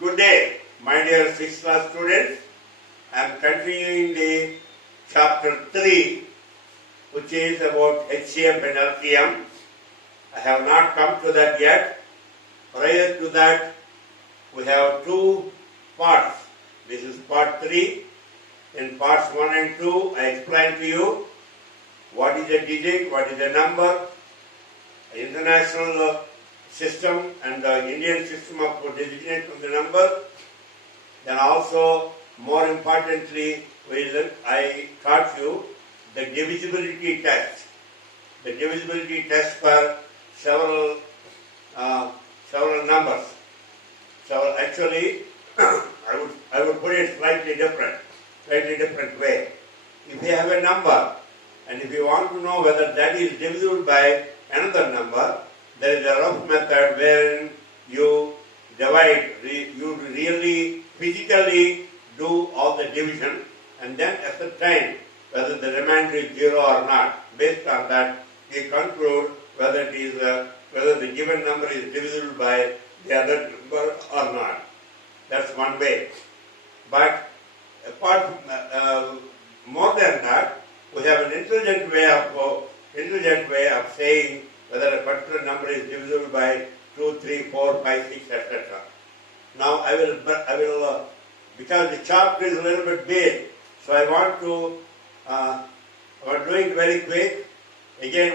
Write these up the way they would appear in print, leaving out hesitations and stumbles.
Good day, my dear 6th class students. I am continuing the chapter 3, which is about H.C.F and L.C.M. I have not come to that yet. Prior to that, we have two parts. This is part 3. In parts 1 and 2, I explained to you what is a digit, what is a number, the international system and the Indian system of designation of the number. Then also, more importantly, I taught you the divisibility test. The divisibility test for several numbers. So actually, I would put it slightly different way. If you have a number, and if you want to know whether that is divisible by another number, there is a rough method wherein you divide, you really physically do all the division and then ascertain whether the remainder is 0 or not. Based on that, you conclude whether the given number is divisible by the other number or not. That's one way. But apart more than that, we have an intelligent way of saying whether a particular number is divisible by 2, 3, 4, 5, 6, etc. Now I will because the chapter is a little bit big, so I want to doing it very quick.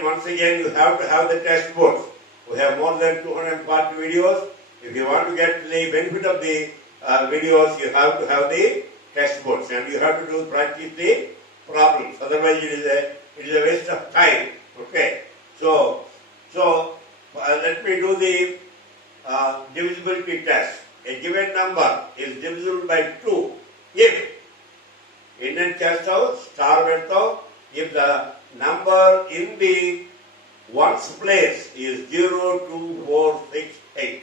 Once again, you have to have the test books. We have more than 240 videos. If you want to get the benefit of the videos, you have to have the test books and you have to practice the problems. Otherwise, it is a waste of time. Okay. So let me do the divisibility test. A given number is divisible by 2 if Indian test star if the number in the ones place is 0, 2, 4, 6, 8.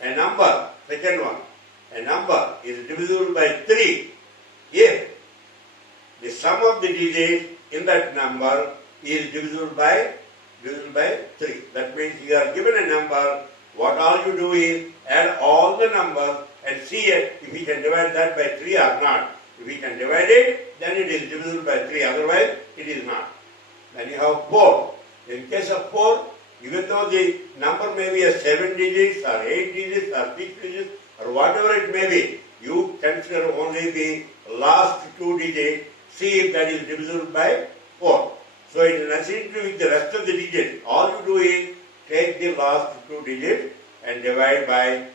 A number, second one, a number is divisible by 3 if the sum of the digits in that number is divisible by 3. That means you are given a number, what all you do is add all the numbers and see if you can divide that by 3 or not. If you can divide it, then it is divisible by 3, otherwise it is not. Then you have 4. In case of 4, even though the number may be a 7 digits or 8 digits or 6 digits or whatever it may be, you consider only the last 2 digits, see if that is divisible by 4. So it is nothing to do with the rest of the digits. All you do is take the last 2 digits and divide by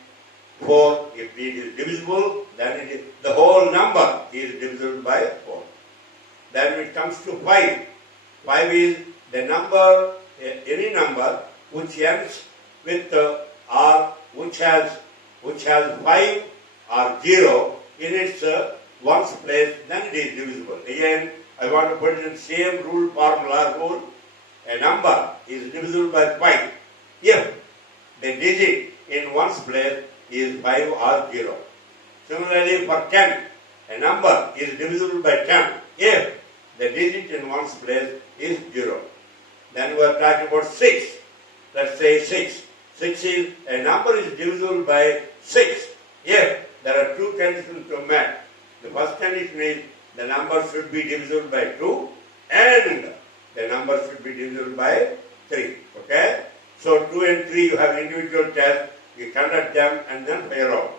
4. If it is divisible, then the whole number is divisible by 4. Then it comes to 5. 5 is the number, any number which ends with or which has 5 or 0 in its ones place, then it is divisible. Again, I want to put it in the same formula. A number is divisible by 5 if the digit in ones place is 5 or 0. Similarly, for 10, a number is divisible by 10 if the digit in ones place is 0. Then we are talking about 6. Let's say 6. 6 is a number is divisible by 6 if there are 2 conditions to met. The first condition is the number should be divisible by 2 and the number should be divisible by 3. Okay? So 2 and 3 you have individual tests, you conduct them and then figure out.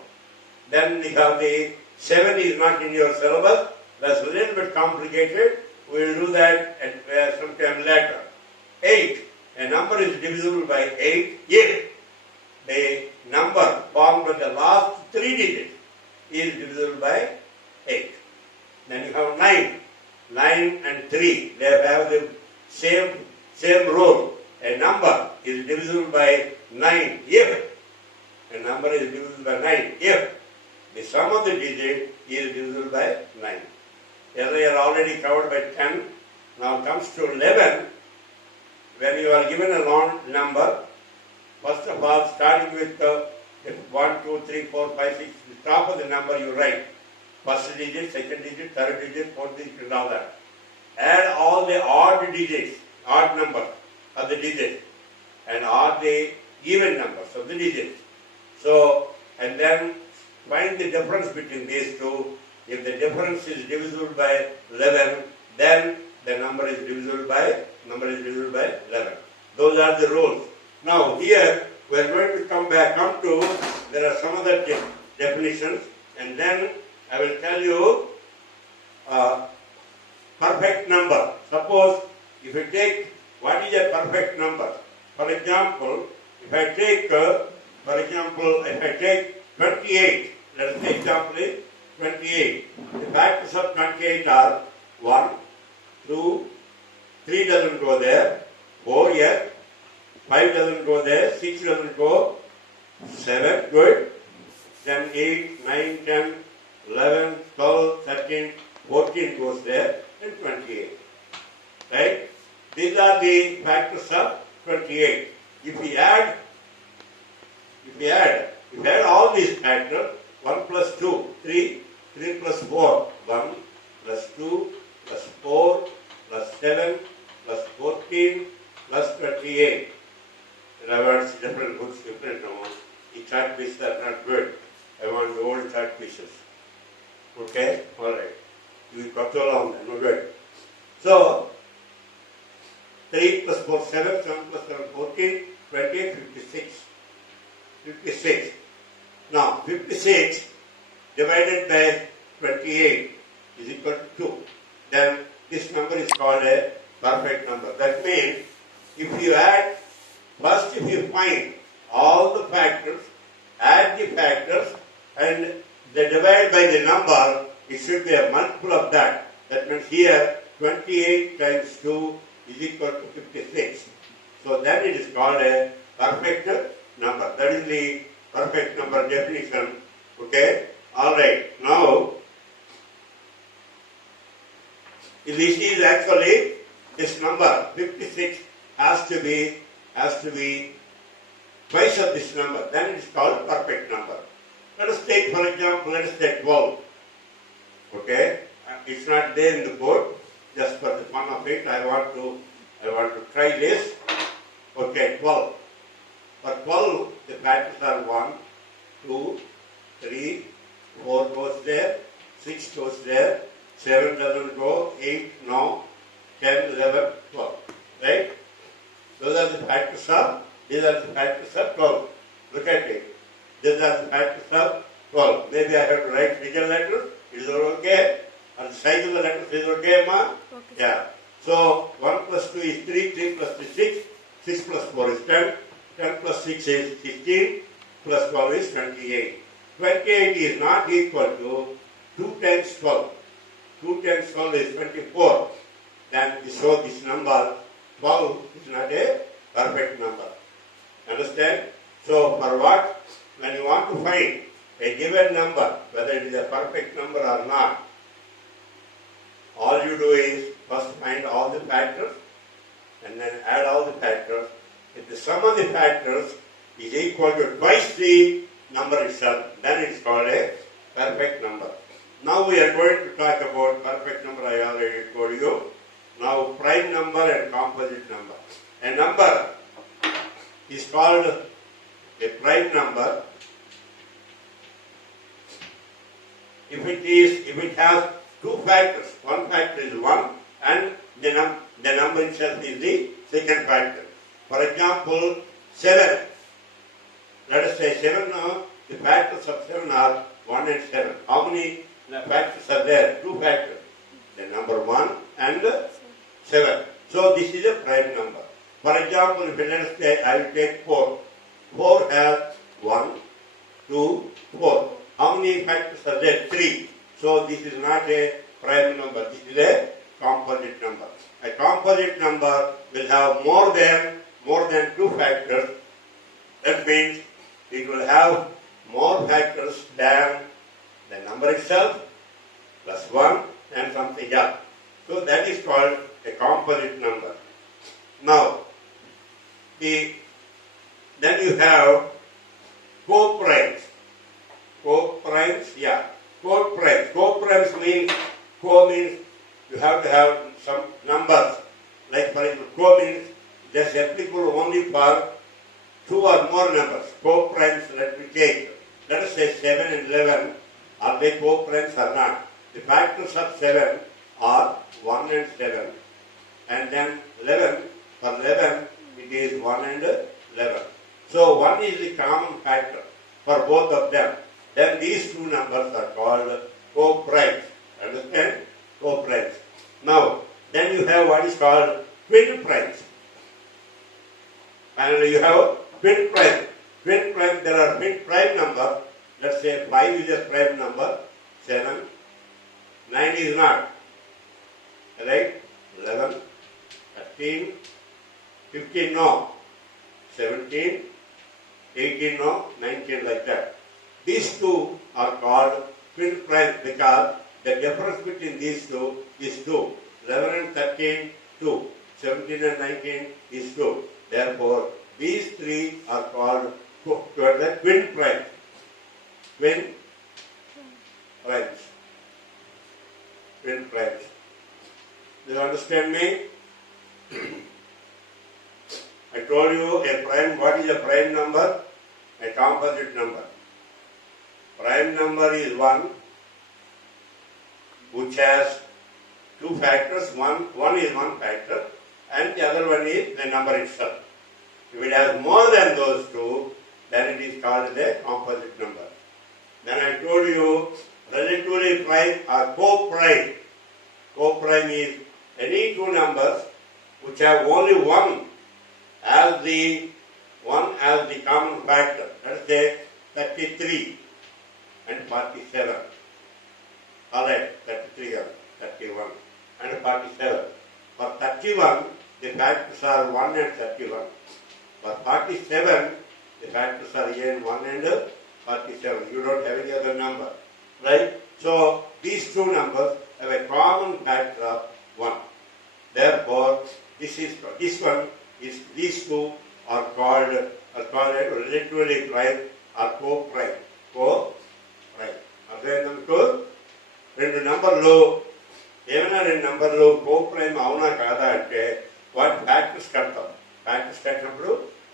Then you have the 7 is not in your syllabus, that's a little bit complicated. We will do that at sometime later. 8. A number is divisible by 8 if the number formed by the last 3 digits is divisible by 8. Then you have 9. 9 and 3, they have the same rule. A number is divisible by 9 if a number is divisible by 9 if the sum of the digit is divisible by 9. Earlier already covered by 10. Now comes to 11. When you are given a long number, first of all, starting with 1, 2, 3, 4, 5, 6, the top of the number you write. First digit, second digit, third digit, fourth digit, and all that. Add all the odd digits, odd numbers of the digits, and add the even numbers of the digits. So, and then find the difference between these two. If the difference is divisible by 11, then the number is divisible by 11. Those are the rules. Now here we are going to come to, there are some other definitions, and then I will tell you perfect number. Suppose if you take, what is a perfect number? For example, if I take 28, let us say example is 28. The factors of 28 are 1, 2, 3 doesn't go there, 4 yes, 5 doesn't go there, 6 doesn't go, 7, good, then 8, 9, 10, 11, 12, 13, 14 goes there, and 28. Right? These are the factors of 28. If we add all these factors, 1 plus 2, 3, 3 plus 4, 1 plus 2 plus 4 plus 7 plus 14 plus 28. In other words, different books, different amounts. The chart pieces are not good. I want the old chart pieces. Okay? Alright. You got along then, no good. So, 3 plus 4, 7, 7 plus 7, 14, 28, 56. 56. Now, 56 divided by 28 is equal to 2. Then this number is called a perfect number. That means if you add, first if you find all the factors, add the factors, and they divide by the number, it should be a multiple of that. That means here 28 times 2 is equal to 56. So then it is called a perfect number. That is the perfect number definition. Okay? Alright. Now, this is actually, this number 56 has to be twice of this number. Then it is called perfect number. Let us take, for example, let us take 12. Okay? It's not there in the board. Just for the fun of it, I want to try this. Okay, 12. For 12, the factors are 1, 2, 3, 4 goes there, 6 goes there, 7 doesn't go, 8, no, 10, 11, 12. Right? These are the factors of 12. Look at it. These are the factors of 12. Maybe I have to write bigger letters. Is it okay? And the size of the letters is okay, ma? Okay. Yeah. So 1 plus 2 is 3, 3 plus 3 is 6, 6 plus 4 is 10, 10 plus 6 is 15, plus 12 is 28. 28 is not equal to 2 times 12. 2 times 12 is 24. Then so this number 12 is not a perfect number. Understand? So for what? When you want to find a given number, whether it is a perfect number or not, all you do is first find all the factors and then add all the factors. If the sum of the factors is equal to twice the number itself, then it is called a perfect number. Now we are going to talk about perfect number. I already told you. Now prime number and composite number. A number is called a prime number if it has two factors. One factor is 1 and the number itself is the second factor. For example, 7. Let us say 7 now. The factors of 7 are 1 and 7. How many factors are there? 2 factors. The number 1 and 7. So this is a prime number. For example, if let us say I will take 4. 4 has 1, 2, 4. How many factors are there? 3. So this is not a prime number. This is a composite number. A composite number will have more than 2 factors. That means it will have more factors than the number itself plus 1 and something else. So that is called a composite number. Now, then you have co-primes. Co-primes, yeah. Co-primes. Co-primes means you have to have some numbers. Like for example, co means just applicable only for 2 or more numbers. Co-primes, let let us say 7 and 11, are they co-primes or not? The factors of 7 are 1 and 7, and then 11, for 11 it is 1 and 11. So 1 is the common factor for both of them. Then these two numbers are called co-primes. Understand? Co-primes. Now, then you have what is called twin primes. And you have twin prime. Twin prime, there are twin prime number. Let's say 5 is a prime number, 7. 9 is not. Right? 11, 13, 15 no. 17, 18 no, 19 like that. These two are called twin primes because the difference between these two is 2. 11 and 13, 2. 17 and 19 is 2. Therefore, these three are called the twin primes. Twin primes. Twin primes. Do you understand me? I told you a prime, what is a prime number? A composite number. Prime number is one which has two factors. One is one factor and the other one is the number itself. If it has more than those two, then it is called a composite number. Then I told you relatively prime or co-prime. Co-prime is any two numbers which have only one as the common factor. Let's say 33 and 47. Alright, 33 and 31 and 47. For 31, the factors are 1 and 31. For 47, the factors are again 1 and 47. You don't have any other number. Right? So, these two numbers have a common factor of 1. Therefore, these two are called relatively prime or co-prime. Co-prime. అర్థమైందనుకో రెండు నంబర్లు ఏమైనా రెండు నంబర్లు co-prime అవునా కాదా అంటే వాటి factors కడతాం. ఫ్యాక్టర్స్ కట్టినప్పుడు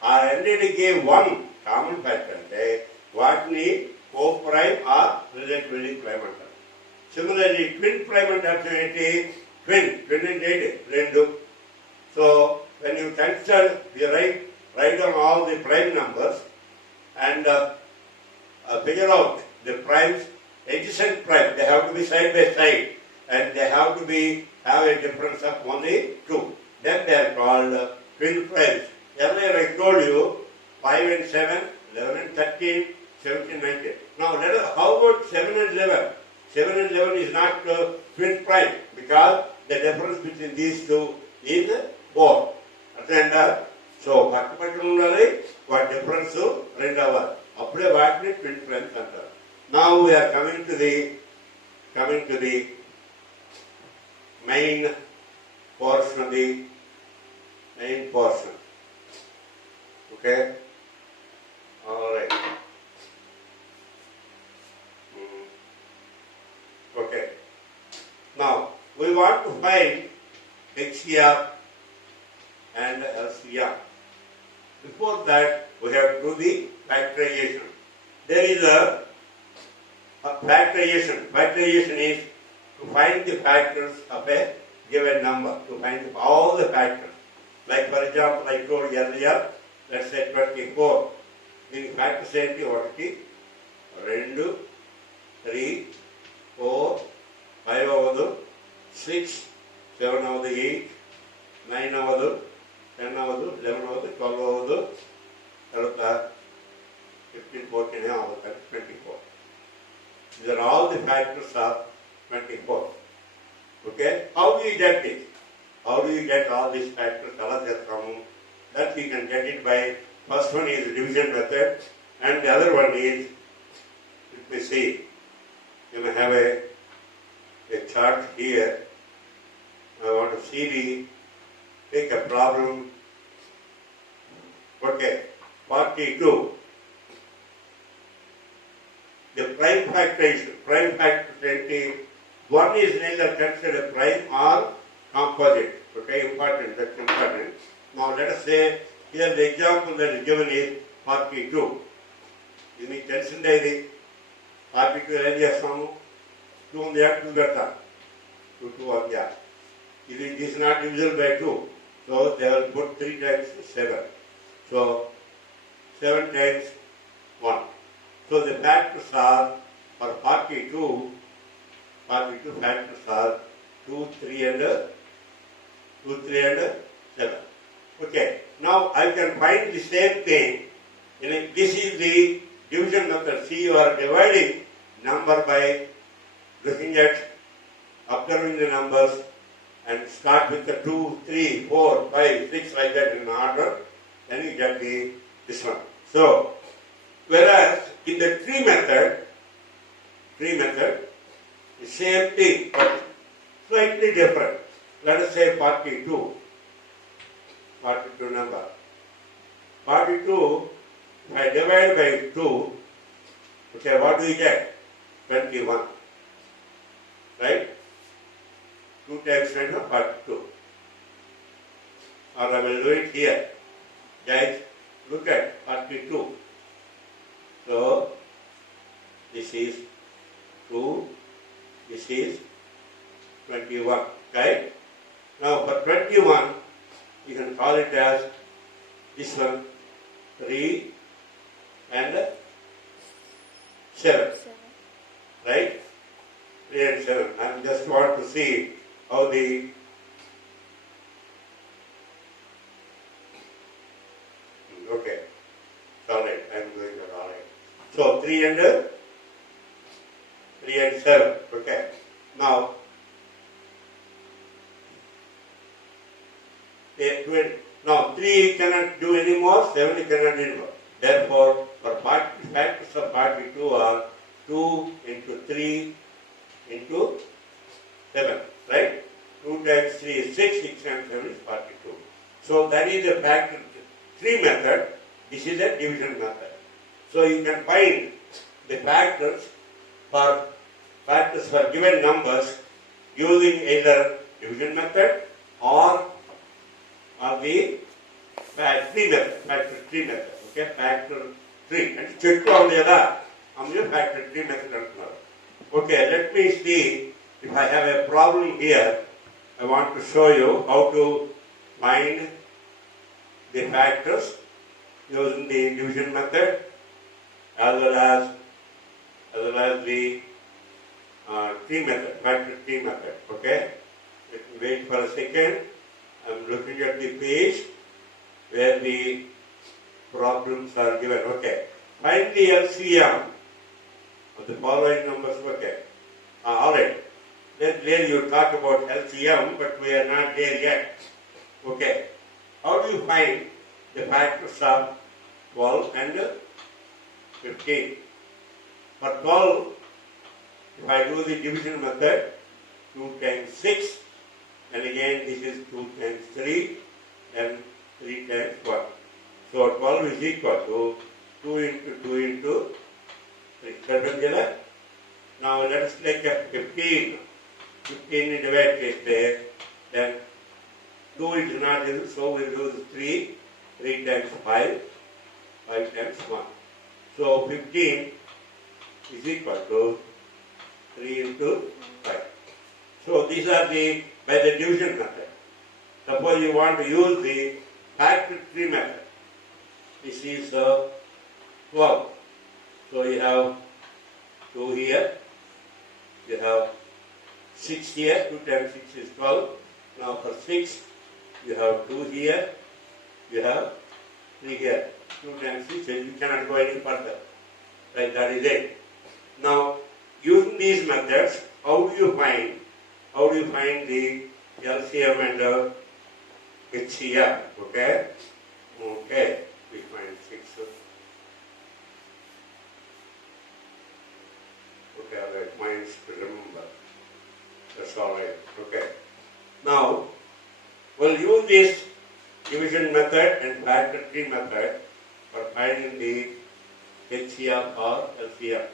ఆ రెండింటికి 1 కామన్ ఫ్యాక్టర్ అంటే వాటిని co-prime ఆర్ రిలేటివ్లీ ప్రైమ్ అంటారు. సిమిలర్లీ ట్విన్ ప్రైమ్ అంటే అర్థం ఏంటి? ట్విన్ అంటే రెండు. So when you consider, you write down all the prime numbers and figure out the primes, adjacent prime, they have to be side by side and they have to have a difference of only 2. Then they are called twin primes. Earlier I told you 5 and 7, 11 and 13, 17 and 19. Now how about 7 and 11? 7 and 11 is not twin prime because the difference between these two is 4. అర్థమైందా? So పక్కపక్కన ఉండాలి, వాటి difference 2 అవ్వాలి. అప్పుడే వాటిని twin primes అంటారు. Now we are coming to the main portion. Okay, alright. Okay, now we want to find H.C.F and L.C.M. Before that, we have to do the factorization. There is a factorization. Factorization is to find the factors of a given number, to find all the factors. Like for example, I told you earlier, let's say 24. The factors ఏంటి? 1, 2, 3, 4, 5 అవ్వదు, 6, 7 అవ్వదు, 8, 9 అవ్వదు, 10 అవ్వదు, 11 అవ్వదు, 12 అవ్వదు, తర్వాత 15, 14 అవ్వదు, 24. These are all the factors of 24. Okay? How do you get it? How do you get all these factors? ఎలా చేస్తాము? That we can get it by, first one is division method and the other one is, let me see, you may have a chart here. I want to take a problem. Okay, 42. The prime factorization. Prime factor 1 is neither considered prime or composite. Okay, important. That's important. Now let us say here the example that is given is 42. ఇది మీకు తెలిసిందే. ఇది 42 ఏం చేస్తాము, 2 ఉంది 2 పెడతాం, 2 ఉంది. It is not divisible by 2. So they will put 3 times 7. So 7 times 1. So the factors are for 42 factors are 2, 3 and 7. Okay. Now I can find the same thing. This is the division method. See, you are dividing number by looking at, observing the numbers, and start with the 2, 3, 4, 5, 6 like that in order, then you get this one. So, whereas in the tree method, the same thing but slightly different. Let us say 42 number. 42, if I divide by 2, okay, what do we get? 21. Right? 2 times 10 is 42. Or I will do it here. Guys, look at 42. So, this is 2, this is 21. Right? Now, for 21, you can call it as this one, 3 and 7. Right? 3 and 7. I just want to see how the okay. Alright, I am doing that alright. So 3 and 7. Okay. Now now 3 cannot do any more, 7 cannot do any more. Therefore, for factors of 42 are 2 into 3 into 7. Right? 2 times 3 is 6, 6 times 7 is 42. So that is the factor 3 method. This is a division method. So you can find the factors for given numbers using either division method or the factor 3 method. Okay, factor 3. And check on the other. Factor 3 method. Okay, let me see if I have a problem here. I want to show you how to find the factors using the division method as well as the tree method, factor tree method. Okay, let me wait for a second. I am looking at the page where the problems are given. Okay, find the L.C.M of the following numbers. Okay, all right. Then you talk about L.C.M, but we are not there yet. Okay, how do you find the factors of 12 and 15? For 12, if I do the division method, 2 times 6, and again this is 2 times 3, and 3 times 1. So 12 is equal to 2 into 2 into 3. Now let us take a 15. 15 in divide case there, then 2 is not there, so we will use 3 times 5, 5 times 1. So 15 is equal to 3 into 5. So these are by the division method. Suppose you want to use the factor 3 method. This is 12. So you have 2 here, you have 6 here, 2 times 6 is 12. Now for 6, you have 2 here, you have 3 here. 2 times 6, you cannot go any further. Right, that is it. Now, using these methods, how do you find the L.C.M and H.C.F? Okay? Okay, we find 6. Okay, alright, minds to remember. That's alright. Okay. Now, we'll use this division method and factor 3 method for finding the H.C.F or L.C.M.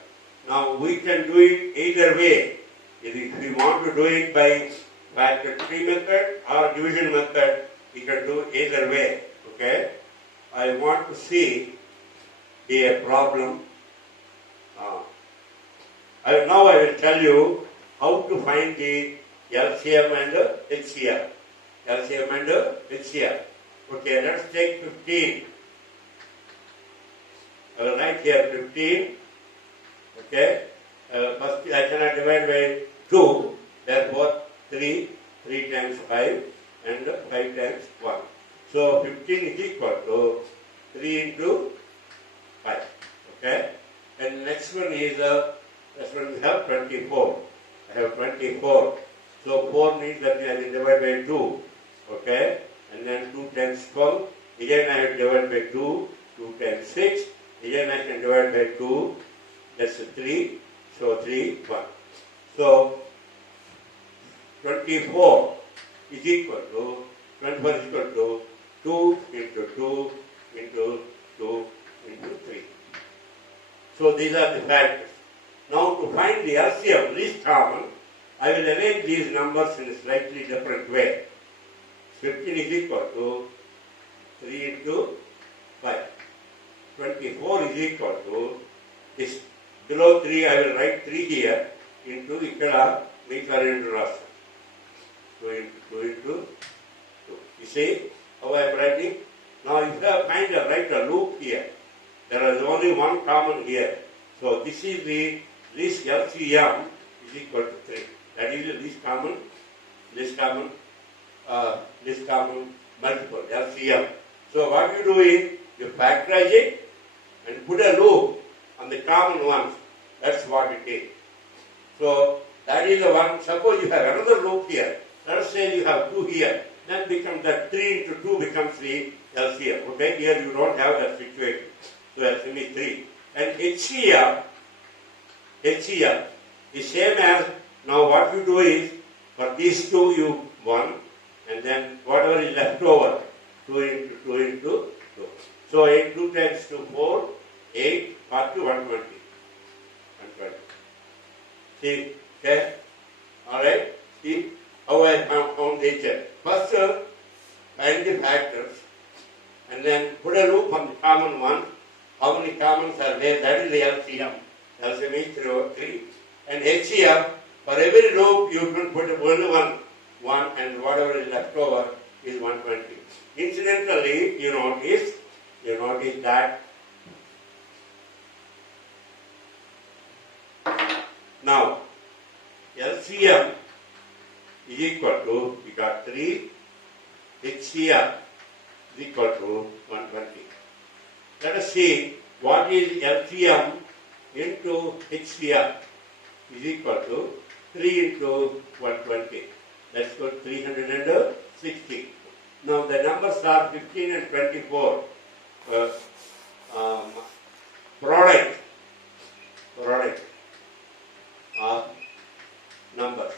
Now, we can do it either way. If we want to do it by factor 3 method or division method, we can do either way. Okay? I want to see a problem Now I will tell you how to find the LCM and H.C.F. LCM and H.C.F. Okay, let's take 15. I will write here 15. Okay. First I cannot divide by 2. Therefore 3. 3 times 5 and 5 times 1. So 15 is equal to 3 into 5. Okay. And next one is we have 24. I have 24. So 4 means that I will divide by 2. Okay. And then 2 times 12. Again I will divide by 2. 2 times 6. Again I can divide by 2. That's 3. So 3, 1. So 24 is equal to 2 into 2 into 2 into 3. So these are the factors. Now to find the LCM, least common, I will arrange these numbers in a slightly different way. 15 is equal to 3 into 5. 24 is equal to this. Below 3 I will write 3 here into ikkada meekarenu rasa. 2 into 2. You see how I am writing? Now if I write a loop here, there is only one common here. So this is the least LCM is equal to 3. That is the least common multiple, LCM. So what you do is, you factorize it and put a loop on the common ones. That's what it is. So that is the one. Suppose you have another loop here. Let us say you have 2 here. Then becomes that 3 into 2 becomes the LCM. Okay, here you don't have that situation. So LCM is 3. And H.C.F is same as, now what you do is, for these 2 you 1, and then whatever is left over, 2 into 2 into 2. So 8, 2 times 2, 4, 8, part to 120. 120. See, okay? Alright? See how I found the HF. First, find the factors, and then put a loop on the common one. How many commons are there? That is the LCM. LCM is 3 over 3. And HCF, for every loop you can put only one, and whatever is left over is 120. Incidentally, you notice that now LCM is equal to, we got 3, HCF is equal to 120. Let us see what is LCM into HCF is equal to 3 into 120. That's called 360. Now the numbers are 15 and 24. Product of numbers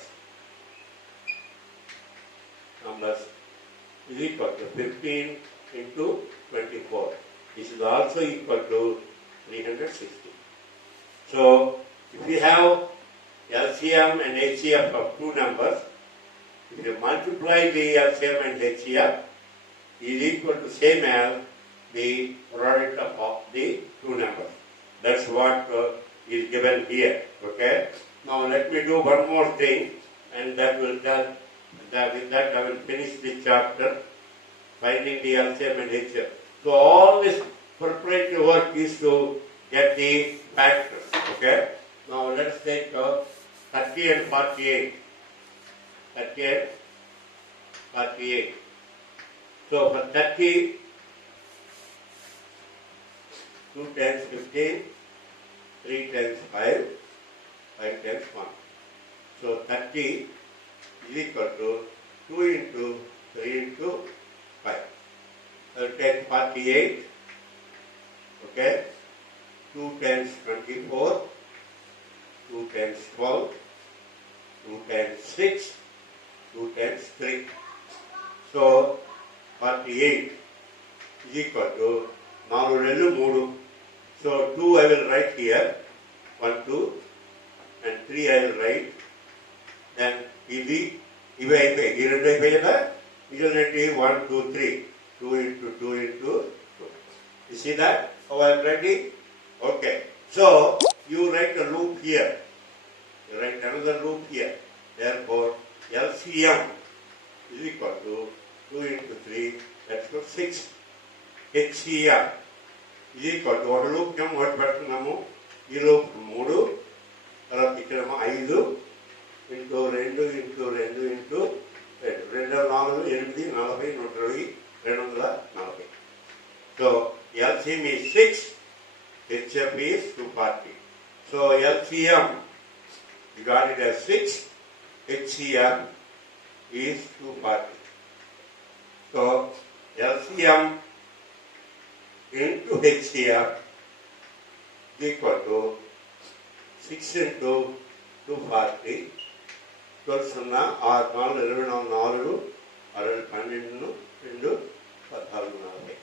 is equal to 15 into 24. This is also equal to 360. So if you have LCM and HCF of 2 numbers, if you multiply the LCM and HCF, is equal to same as the product of the 2 numbers. That's what is given here. Okay. Now let me do one more thing, and that will tell that with that I will finish this chapter, finding the LCM and HCF. So all this preparatory work is to get the factors. Okay. Now let us take 30 and 48. 30 and 48. So for 30, 2 times 15, 3 times 5, 5 times 1. So 30 is equal to 2 into 3 into 5. I will take 48. Okay. 2 times 24, 2 times 12, 2 times 6, 2 times 3. So 48 is equal to 4 3. So 2 I will write here, 1, 2, and 3 I will write. Then ivi 1, 2, 3. 2 into 2 into 2. You see that? How I am writing? Okay. So you write a loop here. You write another loop here. Therefore, L.C.M is equal to 2 into 3, that's equal to 6. H.C.F is equal to ఒక loop మేము ఒకటి పెడుతున్నాము. ఈ loop 3, తర్వాత ఇక్కడ 5 into 2 into 2 into 2, 4, 8, 40, 120, 240. So LCM is 6, H.C.F is 240. So LCM, you got it as 6, H.C.F is 240. So LCM into H.C.F is equal to 6 into 240, 12 0, 6 4, 24, 4, 6, 12, 2, 14, 40.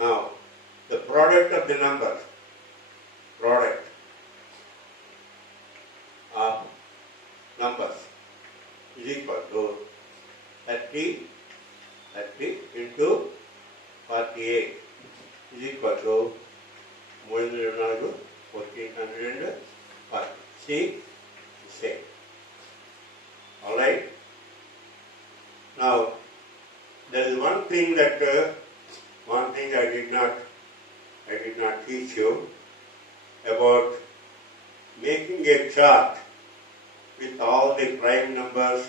Now, the product of the numbers, product of numbers is equal to 30 into 48 is equal to 1440. See, same. All right. Now, there is one thing I did not teach you about making a chart with all the prime numbers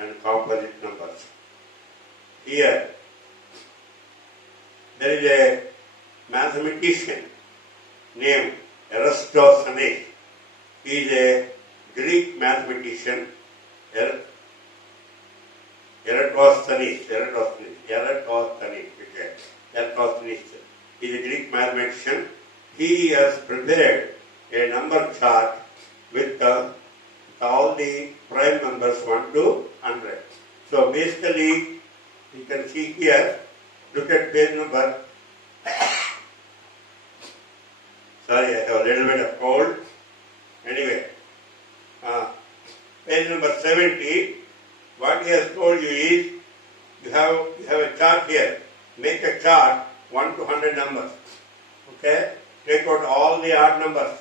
and composite numbers. Here, there is a mathematician named Eratosthenes. He is a Greek mathematician. Eratosthenes. He is a Greek mathematician. He has prepared a number chart with all the prime numbers 1 to 100. So basically, you can see here, look at page number, sorry, I have a little bit of cold. Anyway, page number 70, what he has told you is, you have a chart here. Make a chart 1 to 100 numbers. Okay? Take out all the odd numbers.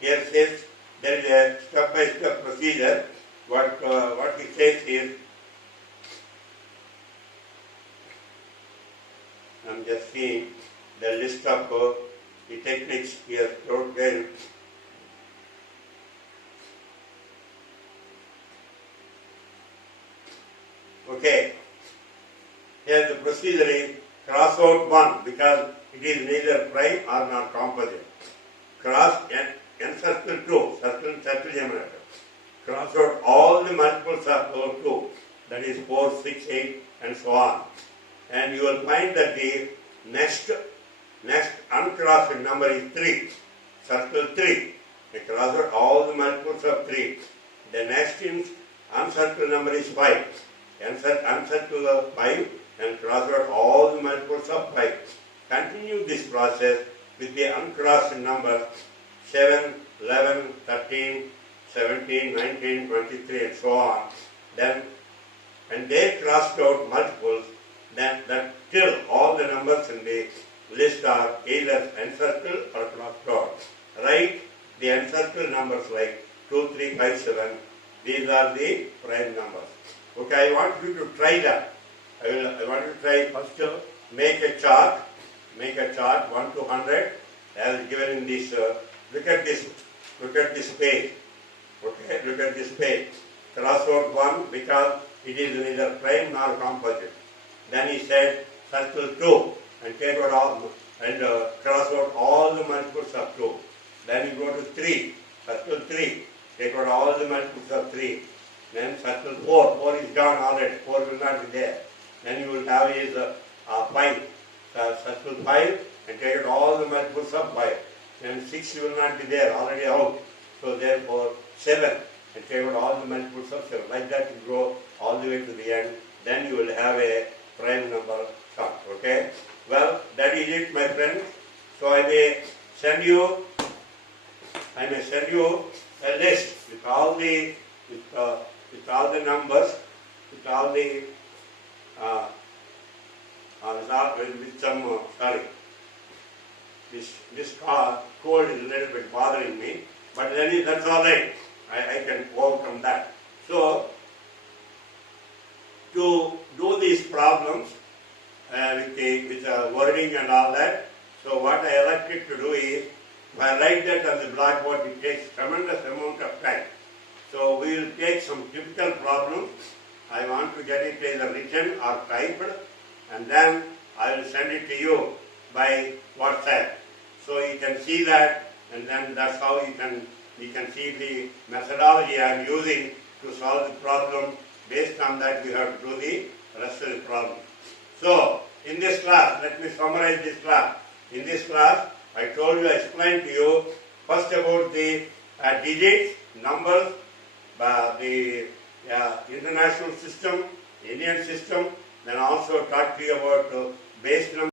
Here says there is a step-by-step procedure. What he says is, I'm just seeing the list of the techniques he has wrote there. Okay. Here the procedure is cross out 1 because it is neither prime or not composite. Cross encircle 2, circle generator. Cross out all the multiples of 2, that is 4, 6, 8 and so on. And you will find that the next uncrossed number is 3. Circle 3. You cross out all the multiples of 3. The next uncircled number is 5. Uncircle 5 and cross out all the multiples of 5. Continue this process with the uncrossed number 7, 11, 13, 17, 19, 23 and so on. Then when they crossed out multiples, then till all the numbers in the list are either encircled or crossed out. Write the encircled numbers like 2, 3, 5, 7. These are the prime numbers. Okay, I want you to try that. I want you to try first to make a chart 1 to 100 as given in this. Look at this page. Okay, look at this page. Cross out 1 because it is neither prime nor composite. Then he said circle 2 and take out all and cross out all the multiples of 2. Then you go to 3, circle 3, take out all the multiples of 3. Then circle 4 is gone already, 4 will not be there. Then you will have is 5, circle 5 and take out all the multiples of 5. Then 6 will not be there, already out. So therefore 7 and take out all the multiples of 7. Like that you go all the way to the end. Then you will have a prime number chart. Okay? Well, that is it, my friends. So I may send you a list with all the numbers, with all the with some this cold is a little bit bothering me, but then that's all right. I can overcome that. So, to do these problems with the wording and all that, so what I elected to do is, if I write that on the blackboard, it takes tremendous amount of time. So we will take some typical problems. I want to get it either written or typed, and then I will send it to you by WhatsApp. So you can see that, and then that's how you can see the methodology I am using to solve the problem. Based on that, we have to do the rest of the problem. So, in this class, let me summarize this class. In this class, I explained to you first about the digits, numbers, the international system, Indian system, then also taught to you about base numbers.